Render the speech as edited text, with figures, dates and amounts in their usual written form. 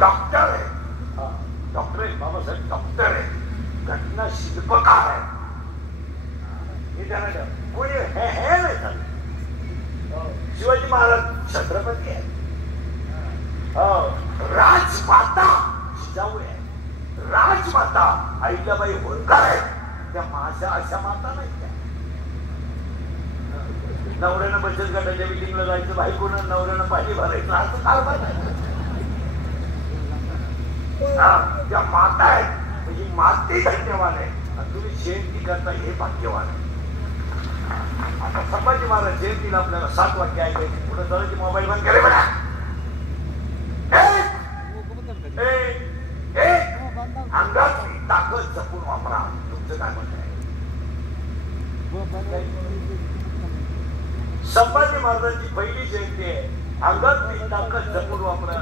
Doctor आहे, doctor आहे Babasaheb, doctor आहे, घटना शिल्पकार आहे. हे त्याला कोणी हे नाही झालं. शिवाजी महाराज छत्रपती आहे, राजमाता जिजाऊ आहे, राजमाता अहिल्याबाई होळकर आहे. त्या माझ्या अशा माता नाही त्या. नवऱ्यानं बचत गटाच्या मिटिंगला जायचं, बायकोनं नवऱ्यानं पाणी भरायचं, असं कारभार नाही. त्या माता आहेत, म्हणजे माती धन्यवान आहे. आणि तुम्ही जयंती करता हे भाग्यवान आहे. आता संभाजी महाराज जयंतीला आपल्याला 7 वाक्य ऐकायची. पुढे चालायची, मोबाईल बंद केले म्हणा. अंगातली ताकद जपून वापरा. तुमचं काय म्हणणं आहे? संभाजी महाराजांची पहिली जयंती आहे. अंगातली ताकद जपून वापरा.